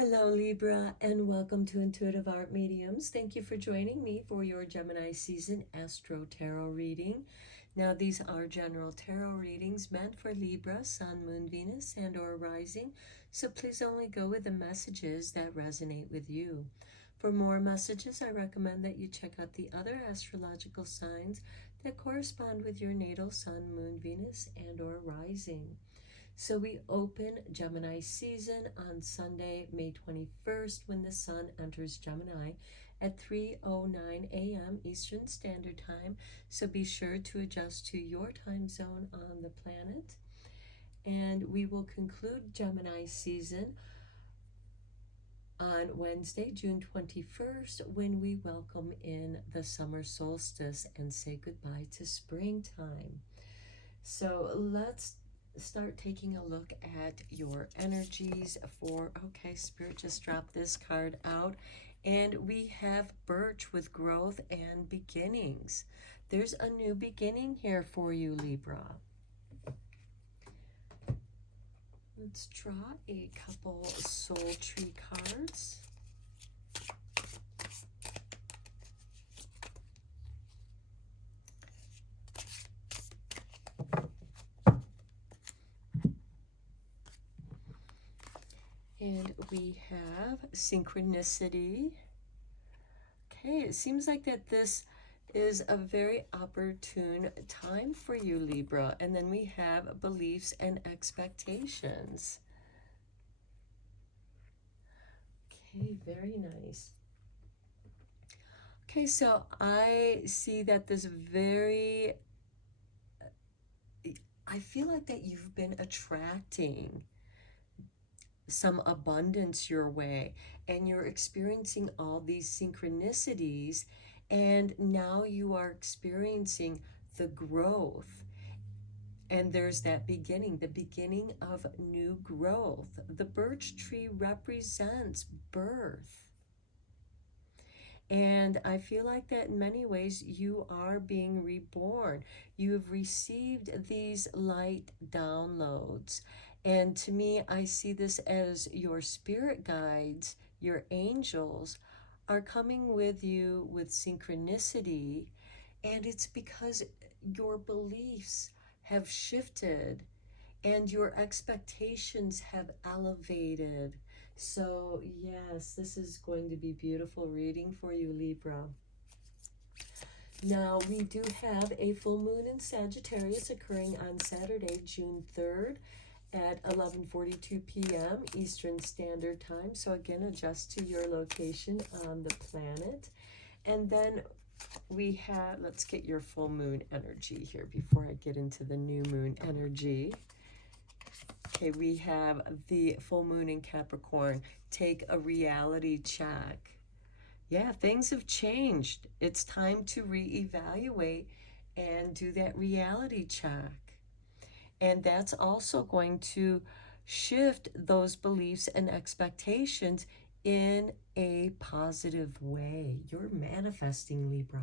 Hello, Libra, and welcome to Intuitive Art Mediums. Thank you for joining me for your Gemini season Astro Tarot reading. Now, these are general tarot readings meant for Libra, Sun, Moon, Venus, and or Rising, so please only go with the messages that resonate with you. For more messages, I recommend that you check out the other astrological signs that correspond with your natal Sun, Moon, Venus, and or Rising. So we open Gemini season on Sunday, May 21st, when the sun enters Gemini at 3:09 a.m. Eastern Standard Time. So be sure to adjust to your time zone on the planet. And we will conclude Gemini season on Wednesday, June 21st, when we welcome in the summer solstice and say goodbye to springtime. So let's start taking a look at your energies for, okay, Spirit just dropped this card out, and we have Birch with growth and beginnings. There's a new beginning here for you, Libra. Let's draw a couple soul tree cards. And we have synchronicity. Okay, it seems like that this is a very opportune time for you, Libra. And then we have beliefs and expectations. Okay, very nice. Okay, so I see that I feel like that you've been attracting some abundance your way, and you're experiencing all these synchronicities, and now you are experiencing the growth, and there's that beginning, the beginning of new growth. The birch tree represents birth, and I feel like that in many ways you are being reborn. You have received these light downloads. And to me, I see this as your spirit guides, your angels, are coming with you with synchronicity. And it's because your beliefs have shifted and your expectations have elevated. So yes, this is going to be beautiful reading for you, Libra. Now, we do have a full moon in Sagittarius occurring on Saturday, June 3rd at 11:42 p.m. Eastern Standard Time. So again, adjust to your location on the planet. And then we have, let's get your full moon energy here before I get into the new moon energy. Okay, we have the full moon in Capricorn. Take a reality check. Yeah, things have changed. It's time to reevaluate and do that reality check. And that's also going to shift those beliefs and expectations in a positive way. You're manifesting, Libra.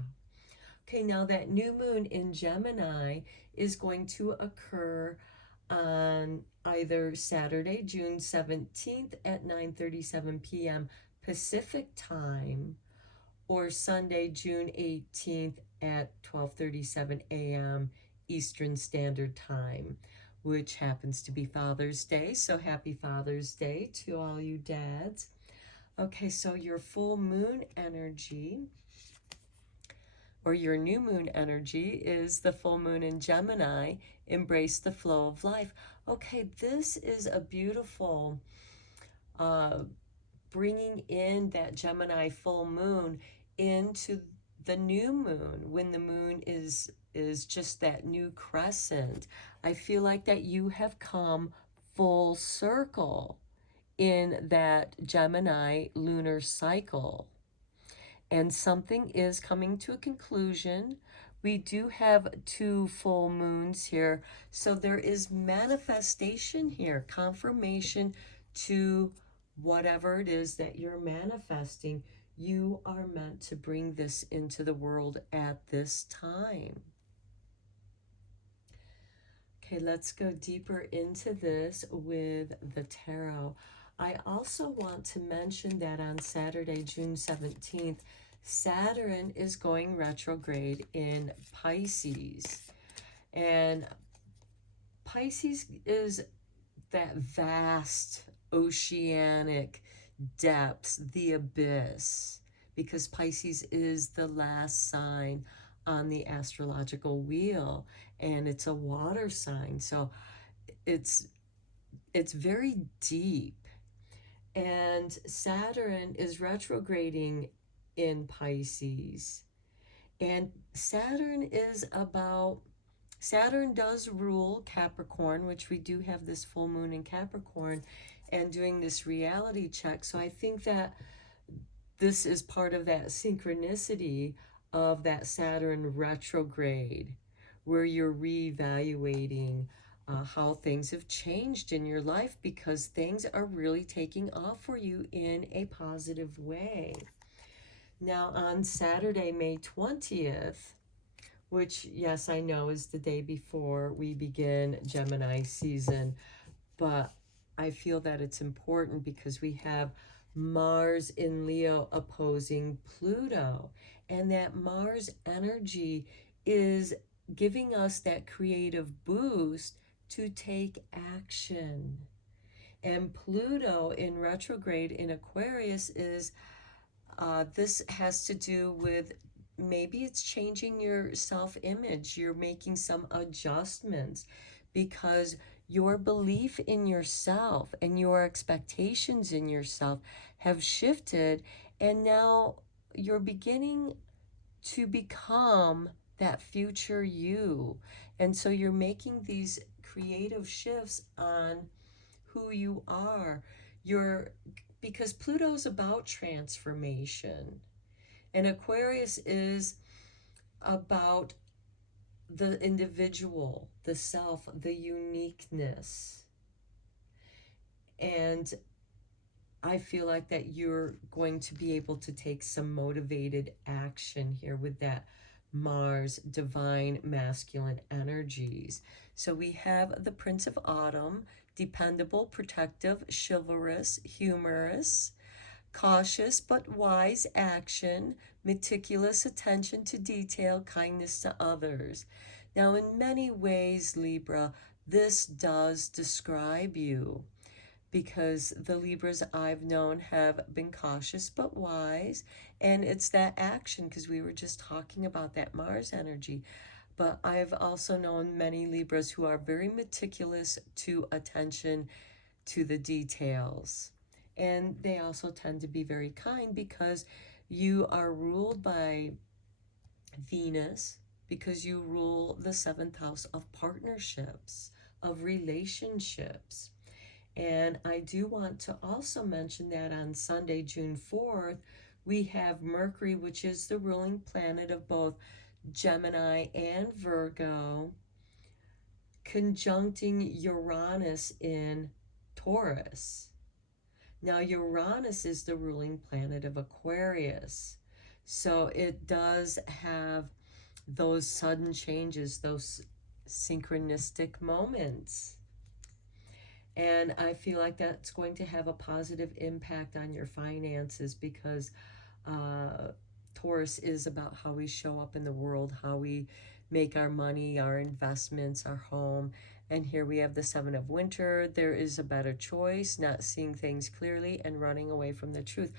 Okay, now that new moon in Gemini is going to occur on either Saturday, June 17th at 9:37 p.m. Pacific time, or Sunday, June 18th at 12:37 a.m. Eastern Standard Time, which happens to be Father's Day. So happy Father's Day to all you dads. Okay, so your full moon energy, or your new moon energy, is the full moon in Gemini. Embrace the flow of life. Okay, this is a beautiful bringing in that Gemini full moon into the new moon, when the moon is just that new crescent. I feel like that you have come full circle in that Gemini lunar cycle, and something is coming to a conclusion. We do have 2 full moons here, so there is manifestation here, confirmation to whatever it is that you're manifesting. You are meant to bring this into the world at this time. Okay, let's go deeper into this with the tarot. I also want to mention that on Saturday, June 17th, Saturn is going retrograde in Pisces. And Pisces is that vast oceanic depths, the abyss, because Pisces is the last sign on the astrological wheel, and it's a water sign. So it's very deep. And Saturn is retrograding in Pisces. And Saturn does rule Capricorn, which we do have this full moon in Capricorn, and doing this reality check. So I think that this is part of that synchronicity of that Saturn retrograde, where you're reevaluating how things have changed in your life, because things are really taking off for you in a positive way. Now, on Saturday, May 20th, which, yes, I know is the day before we begin Gemini season, but I feel that it's important because we have Mars in Leo opposing Pluto, and that Mars energy is giving us that creative boost to take action. And Pluto in retrograde in Aquarius is this has to do with, maybe it's changing your self-image. You're making some adjustments because your belief in yourself and your expectations in yourself have shifted, and now you're beginning to become that future you. And so you're making these creative shifts on who you are. Because Pluto's about transformation, and Aquarius is about the individual, the self, the uniqueness. And I feel like that you're going to be able to take some motivated action here with that Mars divine masculine energies. So we have the Prince of Autumn, dependable, protective, chivalrous, humorous, cautious but wise action, meticulous attention to detail, kindness to others. Now, in many ways, Libra, this does describe you, because the Libras I've known have been cautious but wise, and it's that action, because we were just talking about that Mars energy. But I've also known many Libras who are very meticulous to attention to the details. And they also tend to be very kind because you are ruled by Venus, because you rule the 7th house of partnerships, of relationships. And I do want to also mention that on Sunday, June 4th, we have Mercury, which is the ruling planet of both Gemini and Virgo, conjuncting Uranus in Taurus. Now, Uranus is the ruling planet of Aquarius. So it does have those sudden changes, those synchronistic moments. And I feel like that's going to have a positive impact on your finances, because Taurus is about how we show up in the world, how we make our money, our investments, our home. And here we have the 7 of Winter. There is a better choice, not seeing things clearly and running away from the truth.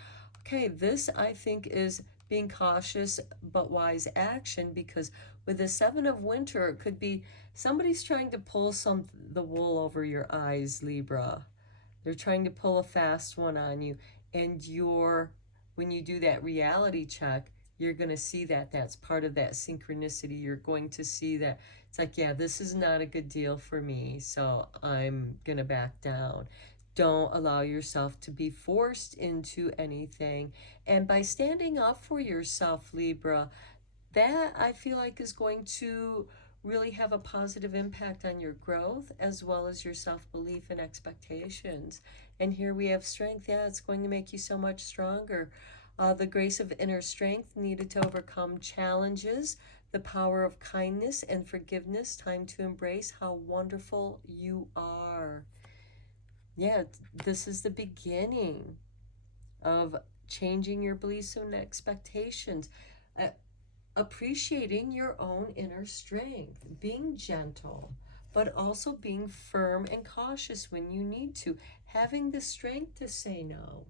Okay, this I think is being cautious but wise action, because with the 7 of Winter, it could be somebody's trying to pull the wool over your eyes, Libra. They're trying to pull a fast one on you, and when you do that reality check, you're going to see that that's part of that synchronicity. You're going to see that it's like, yeah, this is not a good deal for me, so I'm going to back down. Don't allow yourself to be forced into anything. And by standing up for yourself, Libra, that I feel like is going to really have a positive impact on your growth, as well as your self-belief and expectations. And here we have strength. Yeah, it's going to make you so much stronger. The grace of inner strength needed to overcome challenges, the power of kindness and forgiveness, time to embrace how wonderful you are. Yeah, this is the beginning of changing your beliefs and expectations, uh, appreciating your own inner strength, being gentle, but also being firm and cautious when you need to, having the strength to say no.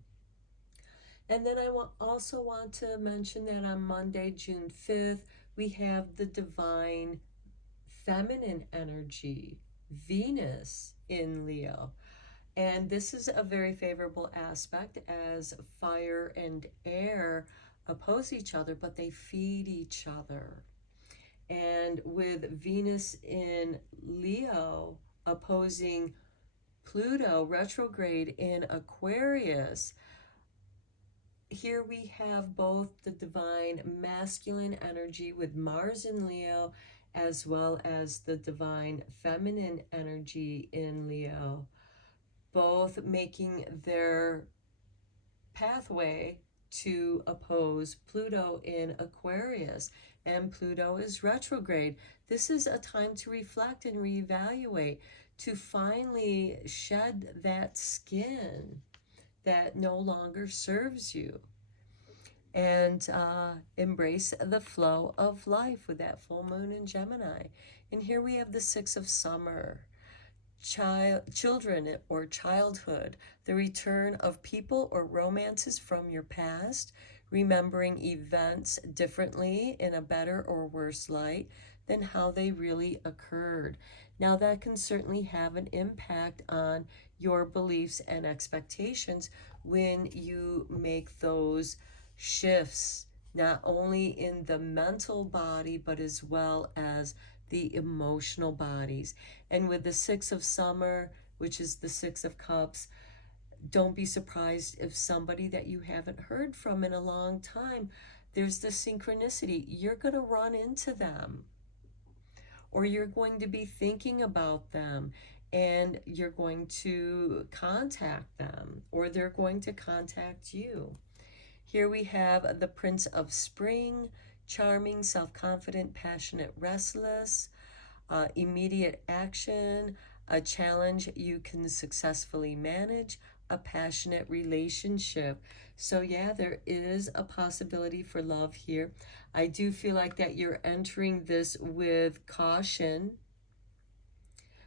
And then also want to mention that on Monday, June 5th, we have the divine feminine energy, Venus in Leo. And this is a very favorable aspect as fire and air oppose each other, but they feed each other. And with Venus in Leo opposing Pluto retrograde in Aquarius, here we have both the divine masculine energy with Mars in Leo, as well as the divine feminine energy in Leo, both making their pathway to oppose Pluto in Aquarius, and Pluto is retrograde. This is a time to reflect and reevaluate, to finally shed that skin that no longer serves you, and embrace the flow of life with that full moon in Gemini. And here we have the Six of Summer, children or childhood, the return of people or romances from your past, remembering events differently in a better or worse light than how they really occurred. Now, that can certainly have an impact on your beliefs and expectations when you make those shifts, not only in the mental body, but as well as the emotional bodies. And with the Six of Summer, which is the Six of Cups, don't be surprised if somebody that you haven't heard from in a long time, there's the synchronicity. You're going to run into them, or you're going to be thinking about them, and you're going to contact them, or they're going to contact you. Here we have the Prince of Spring, charming, self-confident, passionate, restless, immediate action, a challenge you can successfully manage, a passionate relationship. So yeah, there is a possibility for love here. I do feel like that you're entering this with caution,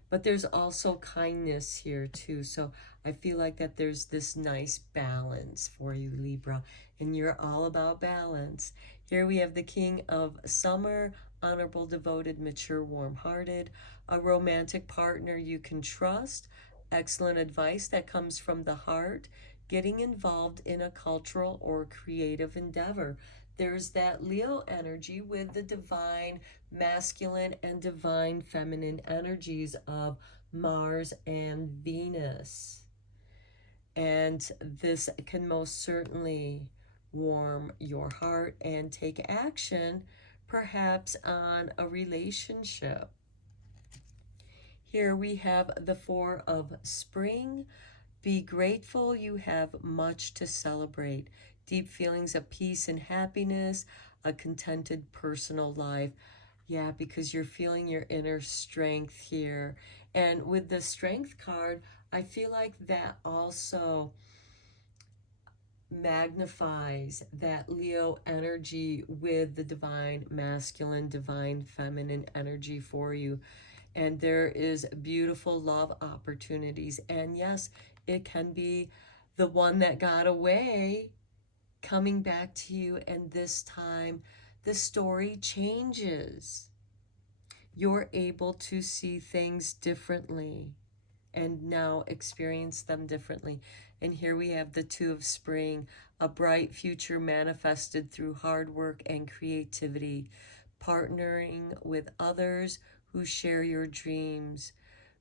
but there's also kindness here too. So I feel like that there's this nice balance for you, Libra, and you're all about balance. Here we have the King of Summer, honorable, devoted, mature, warm-hearted, a romantic partner you can trust, excellent advice that comes from the heart, getting involved in a cultural or creative endeavor. There's that Leo energy with the divine masculine and divine feminine energies of Mars and Venus. And this can most certainly warm your heart and take action, perhaps on a relationship. Here we have the Four of Spring. Be grateful, you have much to celebrate. Deep feelings of peace and happiness, a contented personal life. Yeah, because you're feeling your inner strength here. And with the Strength card, I feel like that also magnifies that Leo energy with the divine masculine, divine feminine energy for you. And there is beautiful love opportunities. And yes, it can be the one that got away coming back to you, and this time the story changes. You're able to see things differently and now experience them differently. And here we have the Two of Spring, a bright future manifested through hard work and creativity, partnering with others who share your dreams,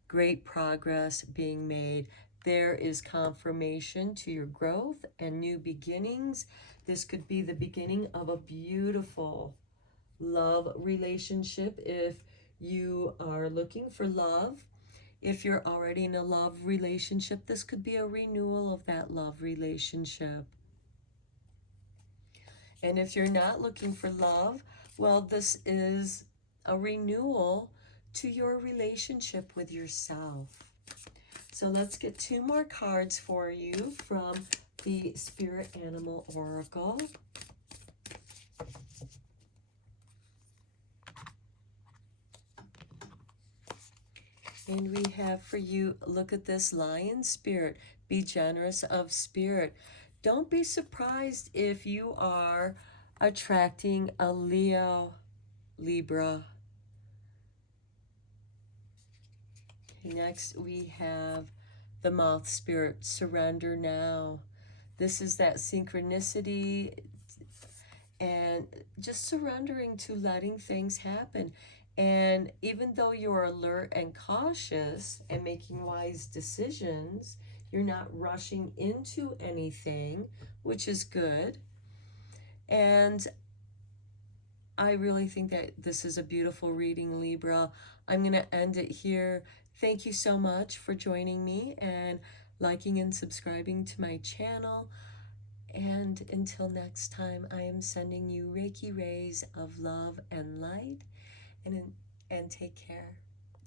great progress being made. There is confirmation to your growth and new beginnings. This could be the beginning of a beautiful love relationship if you are looking for love. If you're already in a love relationship, this could be a renewal of that love relationship. And if you're not looking for love, well, this is a renewal to your relationship with yourself. So let's get 2 more cards for you from the Spirit Animal Oracle. And we have for you, look at this, Lion Spirit. Be generous of spirit. Don't be surprised if you are attracting a Leo, Libra. Next, we have the Moth Spirit. Surrender now. This is that synchronicity and just surrendering to letting things happen. And even though you're alert and cautious and making wise decisions, you're not rushing into anything, which is good. And I really think that this is a beautiful reading, Libra. I'm going to end it here. Thank you so much for joining me and liking and subscribing to my channel. And until next time, I am sending you Reiki rays of love and light, and take care.